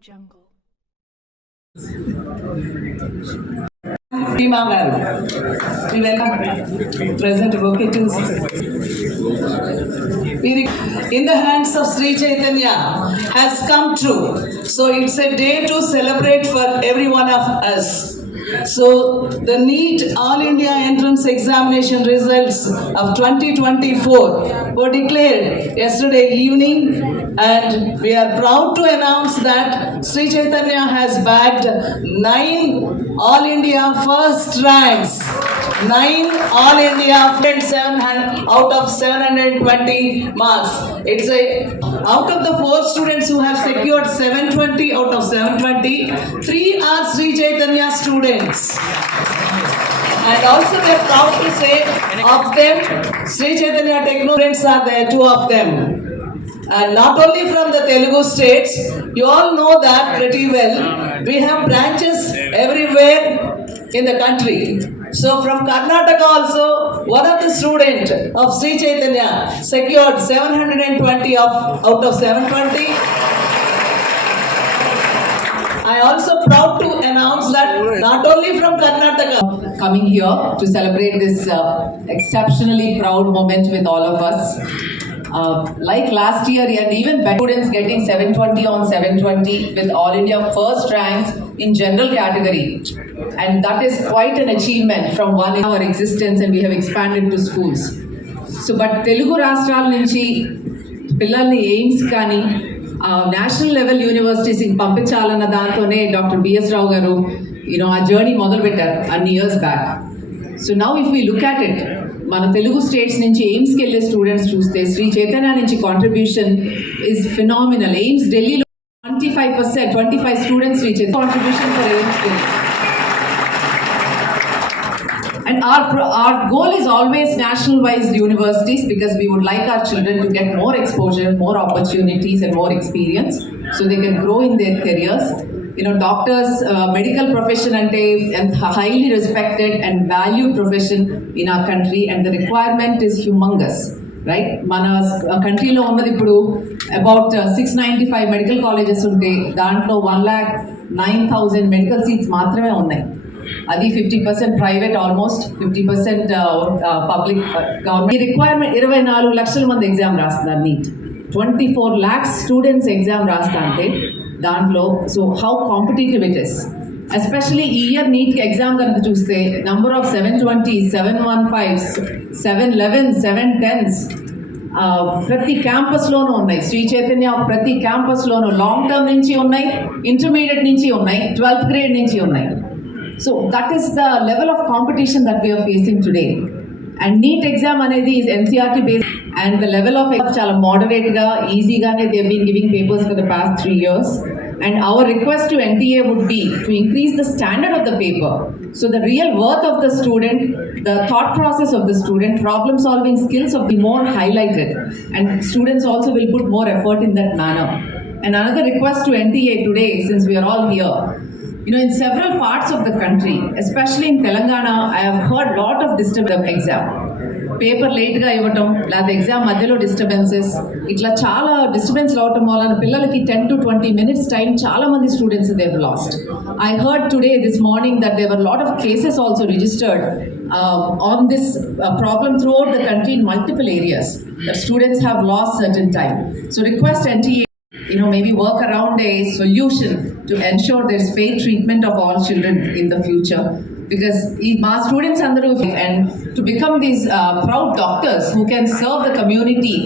Jungle. Prima Garu. We welcome present vocatives. In the hands of Sri Chaitanya has come true. So it's a day to celebrate for every one of us. So the NEET All India Entrance Examination results of 2024 were declared yesterday evening, and we are proud to announce that Sri Chaitanya has bagged 9 All India first ranks. 9 All India 700 out of 720 marks. It's a out of the 4 students who have secured 720 out of 720, 3 are Sri Chaitanya students. And also we are proud to say of them, Sri Chaitanya Techno students are there, 2 of them. And not only from the Telugu states, you all know that pretty well. We have branches everywhere in the country. So from Karnataka also, one of the students of Sri Chaitanya secured 720 out of 720. I also proud to announce that not only from Karnataka. Coming here to celebrate this exceptionally proud moment with all of us. Like last year, and even better, students getting 720 on 720 with All India first ranks in general category. And that is quite an achievement from one in our existence, and we have expanded to schools. So, but Telugu Rashtrala nunchi పిల్లల్ని ఎయిమ్స్ కానీ national level యూనివర్సిటీస్కి పంపించాలన్న దాంతోనే doctor BS రావు గారు ఆ జర్నీ మొదలుపెట్టారు అన్ని years back. So now if we look at it, మన తెలుగు స్టేట్స్ నుంచి ఎయిమ్స్కి వెళ్ళే స్టూడెంట్స్ చూస్తే శ్రీ చైతన్య నుంచి కాంట్రిబ్యూషన్ ఈజ్ ఫినామినల్. ఎయిమ్స్ ఢిల్లీలో 25 students reach contribution for AIIMS Delhi. And our goal is always national-wise universities, because we would like our children to get more exposure, more opportunities and more experience so they can grow in their careers. Doctors, medical profession ante and highly respected and valued profession in our country, and the requirement is humongous, right? Mana country lo unnadi ippudu about 695 medical colleges unte dantlo 1,09,000 medical seats maatrame unnai. అది 50% private, almost 50% public government. ఈ రిక్వైర్మెంట్ 24 లక్షల మంది ఎగ్జామ్ రాస్తున్నారు. నీట్ 24 lakhs students exam రాస్తా అంటే దాంట్లో so how competitive it is. Especially ఈ year NEET exam కనుక చూస్తే నంబర్ ఆఫ్ 720, 715, 711, 710s ప్రతి క్యాంపస్లోనూ ఉన్నాయి. శ్రీ చైతన్య ప్రతి క్యాంపస్లోనూ లాంగ్ టర్మ్ నుంచి ఉన్నాయి, ఇంటర్మీడియట్ నుంచి ఉన్నాయి, 12th grade నుంచి ఉన్నాయి. So that is the level of competition that we are facing today. And NEET exam anedi is NCERT based, and the level of chala moderate ga easy gaane they have been giving papers for the past 3 years. And our request to NTA would be to increase the standard of the paper, so the real worth of the student, the thought process of the student, problem solving skills will be more highlighted, and students also will put more effort in that manner. And another request to NTA today, since we are all here, in several parts of the country, especially in Telangana, I have heard lot of disturbance exam. Paper late ga ivatam, లేదా exam మధ్యలో disturbances, ఇట్లా చాలా డిస్టర్బెన్స్ అవటం వలన పిల్లలకి 10 to 20 minutes time చాలా మంది students they have lost. I heard today, this morning, that there were a lot of cases also registered on this problem throughout the country in multiple areas, that students have lost certain time. So request NTA, maybe work around a solution to ensure there's fair treatment of all children in the future, because my students andaru and to become these proud doctors who can serve the community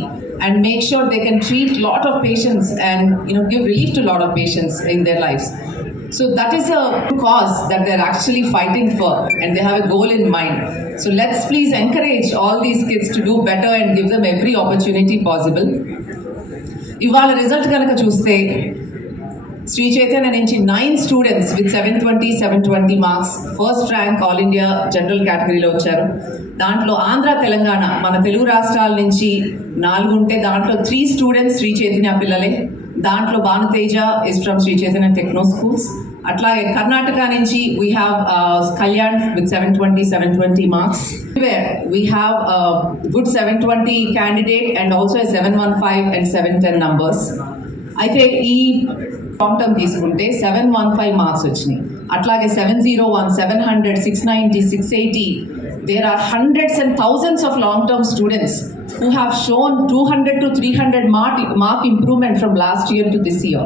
and make sure they can treat lot of patients and give relief to lot of patients in their lives. So that is a cause that they're actually fighting for, and they have a goal in mind. So let's please encourage all these kids to do better and give them every opportunity possible. ఇవాళ రిజల్ట్ కనుక చూస్తే శ్రీ చైతన్య నుంచి 9 students with 720 marks first rank all India general కేటగిరీలో వచ్చారు. దాంట్లో ఆంధ్ర, తెలంగాణ, మన తెలుగు రాష్ట్రాల నుంచి 4 ఉంటే దాంట్లో 3 స్టూడెంట్స్ శ్రీ చైతన్య పిల్లలే. దాంట్లో Bhanuteja is from Sri Chaitanya techno schools. అట్లాగే కర్ణాటక నుంచి we have కళ్యాణ్ with 720 marks. We have a good 720 candidate and also a 715 and 710 numbers. అయితే ఈ లాంగ్ టర్మ్ తీసుకుంటే 715 మార్క్స్ వచ్చినాయి. అట్లాగే 701, 700, 690, 680. There are hundreds and thousands of long-term students who have shown 200 to 300 mark improvement from last year to this year.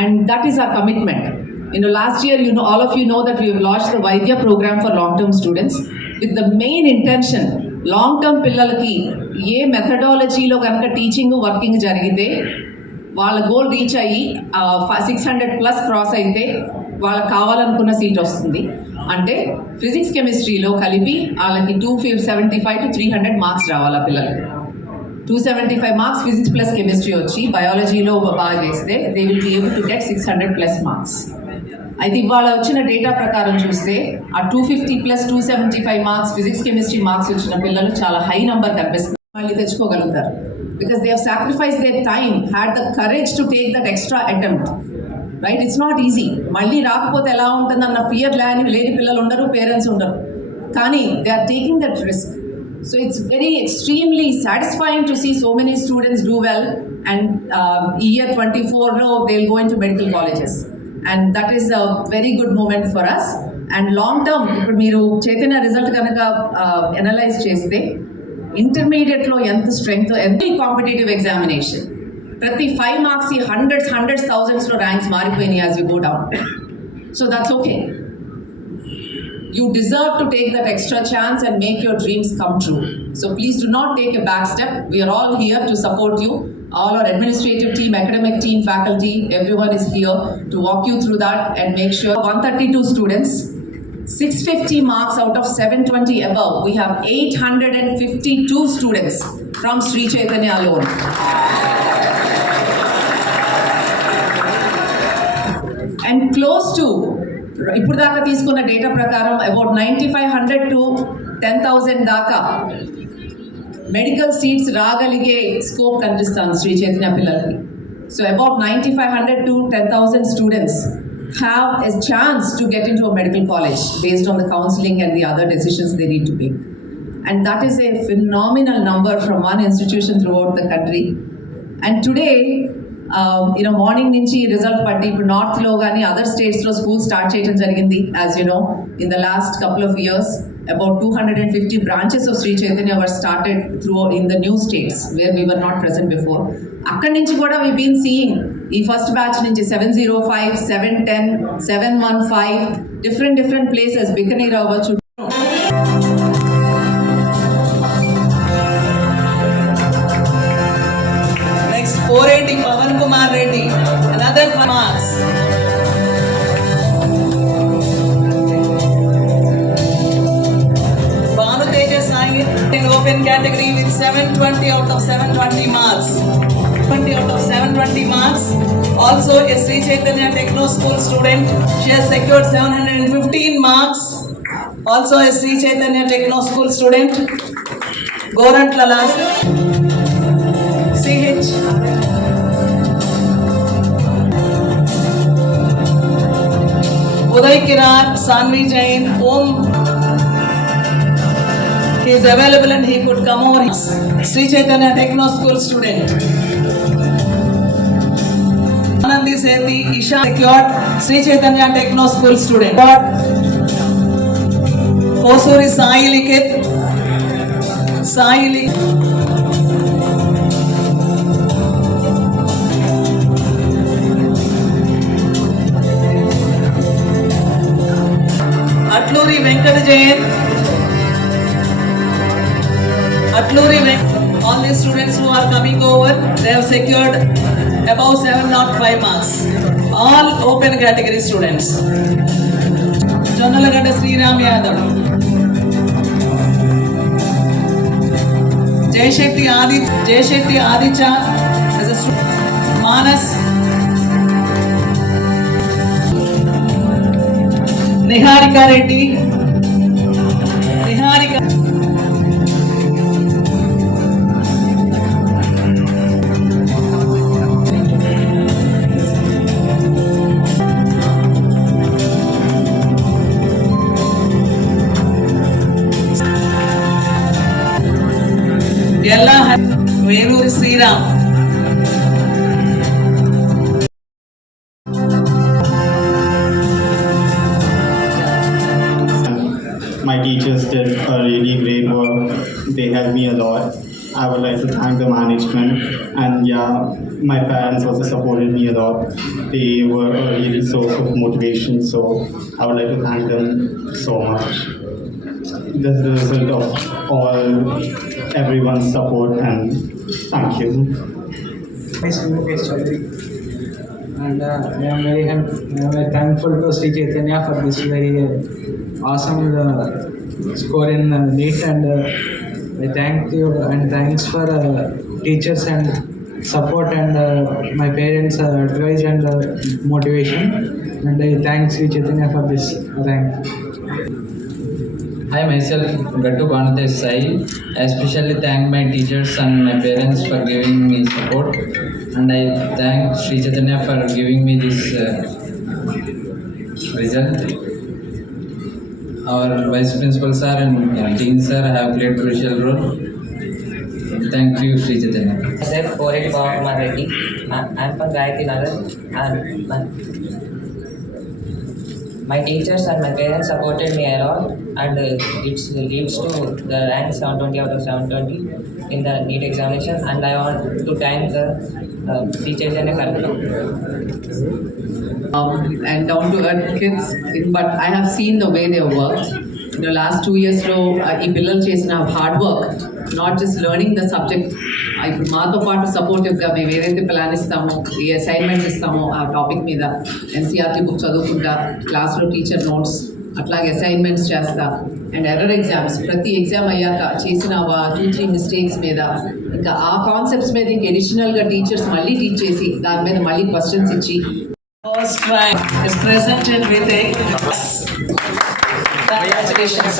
And that is our commitment. Last year, all of you know that we have launched the Vaidya program for long-term students with the main intention, long-term పిల్లలకి ఏ మెథడాలజీలో కనుక teaching working జరిగితే వాళ్ళ goal reach అయ్యి 600+ క్రాస్ అయితే వాళ్ళకి కావాలనుకున్న సీట్ వస్తుంది. అంటే ఫిజిక్స్ కెమిస్ట్రీలో కలిపి వాళ్ళకి 275 to 300 మార్క్స్ రావాలి ఆ పిల్లలకి. 275 మార్క్స్ ఫిజిక్స్ ప్లస్ కెమిస్ట్రీ వచ్చి బయాలజీలో బాగా చేస్తే they will be able to get 600+ మార్క్స్. అయితే ఇవాళ వచ్చిన డేటా ప్రకారం చూస్తే ఆ 250 + 275 మార్క్స్ ఫిజిక్స్ కెమిస్ట్రీ మార్క్స్ వచ్చిన పిల్లలు చాలా హై నంబర్ కనిపిస్తుంది. మళ్ళీ తెచ్చుకోగలుగుతారు because they have sacrifice their time, had the courage to take that extra attempt. Right, it's not easy. మళ్ళీ రాకపోతే ఎలా ఉంటుందన్న ఫియర్ లేని పిల్లలు ఉండరు, పేరెంట్స్ ఉండరు. కానీ they are taking that risk. So it's very extremely satisfying to see so many students do well, and year 24 they'll go into medical colleges, and that is a very good moment for us. And long term, ఇప్పుడు మీరు చైతన్య రిజల్ట్ కనుక అనలైజ్ చేస్తే ఇంటర్మీడియట్లో ఎంత స్ట్రెంగ్త్, ఎంత competitive examination, ప్రతి 5 marks hundreds, thousandsలో ర్యాంక్స్ మారిపోయినాయి as you go down. So that's okay. You deserve to take that extra chance and make your dreams come true. So please do not take a back step. We are all here to support you. All our administrative team, academic team, faculty, everyone is here to walk you through that and make sure. 132 students, 650 marks out of 720 above. We have 852 students from Sri Chaitanya alone. And close to ఇప్పుడు దాకా తీసుకున్న డేటా ప్రకారం అబౌట్ 9,500 to 10,000 దాకా medical seats రాగలిగే స్కోప్ కనిపిస్తుంది శ్రీ చైతన్య పిల్లలకి. So about 9,500 to 10,000 students have a chance to get in to a medical college based on the counselling and the other decisions they need to make. And that is a phenomenal number from one institution through out the country. And today morning నుంచి రిజల్ట్ బట్టి ఇప్పుడు నార్త్లో కానీ అదర్ స్టేట్స్లో school start చేయడం జరిగింది. As you know, in the last couple of years about 250 branches of Sri Chaitanya were started through in the new states where we were not present before. అక్కడి నుంచి కూడా we been seeing ఈ first batch నుంచి 705, 710, 715 different places, Bikaner అవ్వచ్చు. Next 480 Pavan Kumar Reddy, another 5 marks. Banu Teja Sai in open category with 720 out of 720 marks. 20 out of 720 marks. Also a Sri Chaitanya Techno School student. She has secured 715 marks. Also a Sri Chaitanya Techno School student. Gorantla last. CH. Uday Kiran, Sanvi Jain, Om. He is available and he could come over. Sri Chaitanya Techno School student. Anandi Sethi, Isha secured Sri Chaitanya Techno School student. Hosuri Sai Likit. Sai Likit. Atluri Venkat Jain. All the students who are coming over, they have secured above 705 marks. All open category students. Jonnalagada Sri Ram Yadav. Jay Shetty Aditya as a student. Manas. Niharika Reddy. Yella Venuri Sriram. they helped me a lot. I would like to thank the management, and yeah, my parents also supported me a lot. They were a really source of motivation, so I would like to thank them so much. This is the result of everyone's support, and thank you. Miss Mukesh Chaudhary, and I am very thankful to Sri Chaitanya for this very awesome score in NEET, and I thank you and thanks for teachers and support, and my parents' advice and motivation, and I thank Sri Chaitanya for this rank. I myself, Gattu Bhanutesh Sai, I especially thank my teachers and my parents for giving me support, and I thank Sri Chaitanya for giving me this result. Our Vice Principal Sir and Dean Sir have played crucial role. Thank you, Sri Chaitanya. Myself, Koret Kumar Reddy. I'm from Gayatri Nagar, and my teachers and my parents supported me a lot, and it leads to the rank 720 out of 720 in the NEET examination, and I want to thank the teachers and the curriculum. And down to earth kids, but I have seen the way they have worked. In the last 2 years లో ఈ పిల్లలు చేసిన hard work, not just learning the subject, ఇప్పుడు మాతో పాటు సపోర్టివ్గా మేము ఏదైతే ప్లాన్ ఇస్తామో, ఏ అసైన్మెంట్ ఇస్తామో ఆ టాపిక్ మీద ఎన్సీఆర్టీ బుక్ చదువుకుంటా, క్లాస్లో టీచర్ నోట్స్, అట్లాగే అసైన్మెంట్స్ చేస్తా, అండ్ ఎర్రర్ ఎగ్జామ్స్ ప్రతి ఎగ్జామ్ అయ్యాక చేసిన 2-3 మిస్టేక్స్ మీద, ఇంకా ఆ కాన్సెప్ట్స్ మీద ఇంకా ఎడిషనల్గా టీచర్స్ మళ్ళీ టీచ్ చేసి దాని మీద మళ్ళీ క్వశ్చన్స్ ఇచ్చి First rank is presented with a congratulations.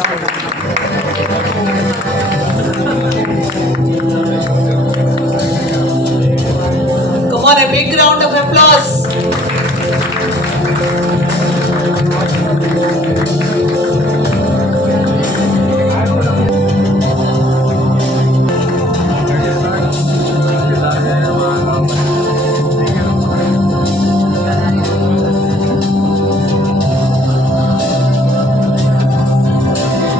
Come on, a big round of applause.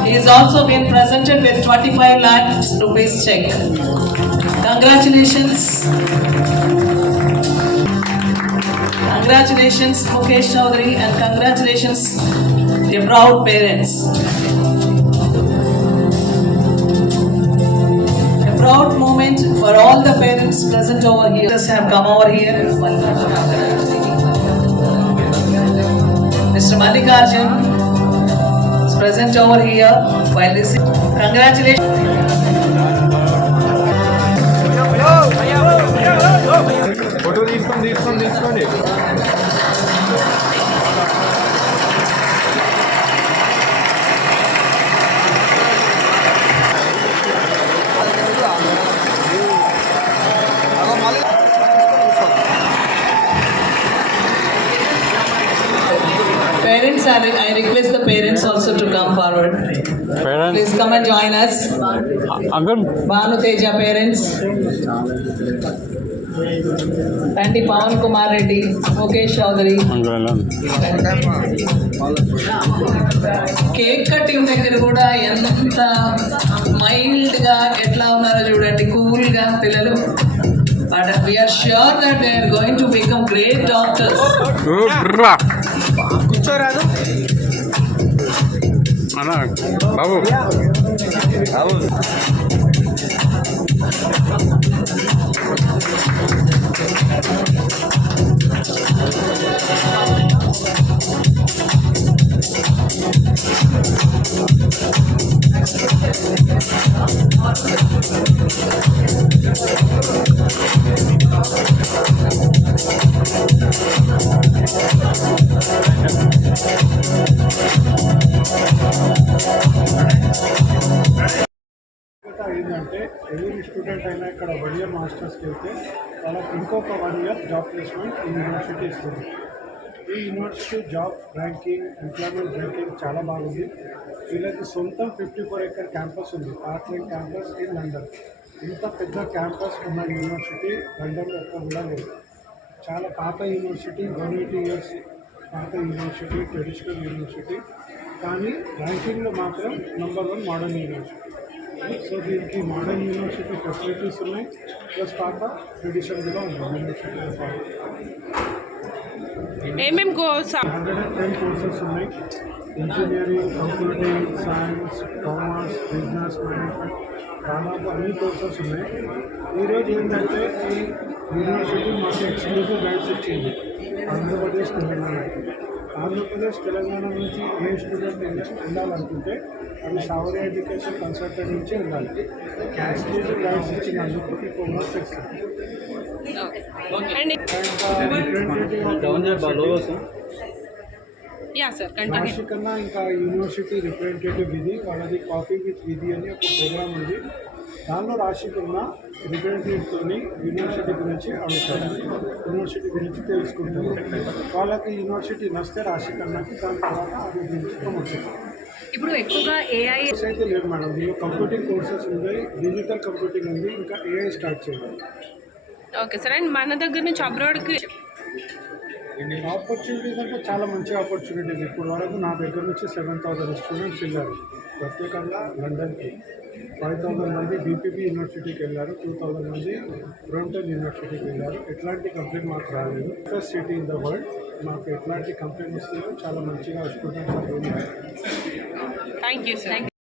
He is also been presented with 25 lakhs rupees check. Congratulations. Congratulations, Mukesh Chaudhary, and congratulations, your proud parents. A proud moment for all the parents present over here. Just have come over here. Mr. Mallikarjun is present over here while listening. Congratulations. Photo తీసుకోండి Parents, I request the parents also to come forward. Please come and join us. Uncle Bhanu Teja parents. Pandi Pawan Kumar Reddy, Mukesh Chaudhary. Cake cutting దగ్గర కూడా ఎంత మైల్డ్ గా ఎట్లా ఉన్నారో చూడండి, cool గా పిల్లలు. But we are sure that they are going to become great doctors. కూర్చోరాదు అన్నా బాబు ఏంటంటే ఎవరి స్టూడెంట్ అయినా ఇక్కడ 1 ఇయర్ మాస్టర్స్కి వెళ్తే వాళ్ళకి ఇంకొక 1 ఇయర్ జాబ్ ప్లేస్మెంట్ ఈ యూనివర్సిటీ ఇస్తుంది. ఈ university job ranking, employment ranking చాలా బాగుంది. వీళ్ళకి సొంతం 54 ఎకర్ క్యాంపస్ ఉంది, పార్ట్లైన్ క్యాంపస్ ఇన్ లండన్. ఇంత పెద్ద క్యాంపస్ ఉన్న యూనివర్సిటీ లండన్లో ఎక్కడ కూడా లేదు. చాలా పాత యూనివర్సిటీ, 180 ఇయర్స్ పాత యూనివర్సిటీ, ట్రెడిషనల్ యూనివర్సిటీ, కానీ ర్యాంకింగ్లో మాత్రం నంబర్ 1 మోడర్న్ యూనివర్సిటీ. సో దీనికి మోడర్న్ యూనివర్సిటీ ఫెసిలిటీస్ ఉన్నాయి, ప్లస్ పాత ట్రెడిషన్ కూడా ఉంది యూనివర్సిటీతో పాటు. ఏమేమి కోర్స్ 110 కోర్సెస్ ఉన్నాయి. Engineering, computing, science, commerce, business, management, దాదాపు అన్ని కోర్సెస్ ఉన్నాయి. ఈరోజు ఏంటంటే ఈ యూనివర్సిటీ మాకు ఎక్స్క్లూజివ్ రైట్స్ ఇచ్చింది ఆంధ్రప్రదేశ్, తెలంగాణకి. ఆంధ్రప్రదేశ్, తెలంగాణ నుంచి ఏ స్టూడెంట్ వెళ్ళాలనుకుంటే అది సావరి ఎడ్యుకేషన్ కన్సల్టెంట్ నుంచి వెళ్ళాలి. ఎక్స్క్లూజివ్ రైట్స్ ఇచ్చినందుకు ఈ కోర్స్ ఇస్తుంది. And yeah sir continue. రాశి కన్నా ఇంకా యూనివర్సిటీ రిప్రజెంటేటివ్ విధి, వాళ్ళది కాఫీ విత్ విధి అని ఒక ప్రోగ్రామ్ ఉంది. దానిలో రాశి కన్నా రిప్రజెంటేటివ్తో యూనివర్సిటీ గురించి అడుగుతారు, యూనివర్సిటీ గురించి తెలుసుకుంటారు. వాళ్ళకి యూనివర్సిటీ నచ్చితే రాశి కన్నాకి, దాని తర్వాత అది గురించి ప్రమోట్ చేస్తారు. ఇప్పుడు ఎక్కువగా ఏఐ అయితే లేదు మేడం, దీనిలో కంప్యూటింగ్ కోర్సెస్ ఉన్నాయి, డిజిటల్ కంప్యూటింగ్ ఉంది, ఇంకా ఏఐ స్టార్ట్ చేయాలి. Okay sir. అండ్ మన దగ్గర నుంచి అబ్రాడ్కి ఆపర్చునిటీస్ అంటే చాలా మంచి ఆపర్చునిటీస్. ఇప్పుడు వరకు నా దగ్గర నుంచి 7,000 స్టూడెంట్స్ వెళ్ళారు, ప్రత్యేకంగా లండన్కి. 5,000 మంది బీపీపీ యూనివర్సిటీకి వెళ్ళారు, 2,000 మంది బ్రౌంటన్ యూనివర్సిటీకి వెళ్ళారు. ఎట్లాంటి కంప్లైంట్ మాకు రాలేదు. First city in the world, మాకు ఎట్లాంటి కంప్లైంట్ వస్తుందో చాలా మంచిగా స్టూడెంట్స్. Thank you sir.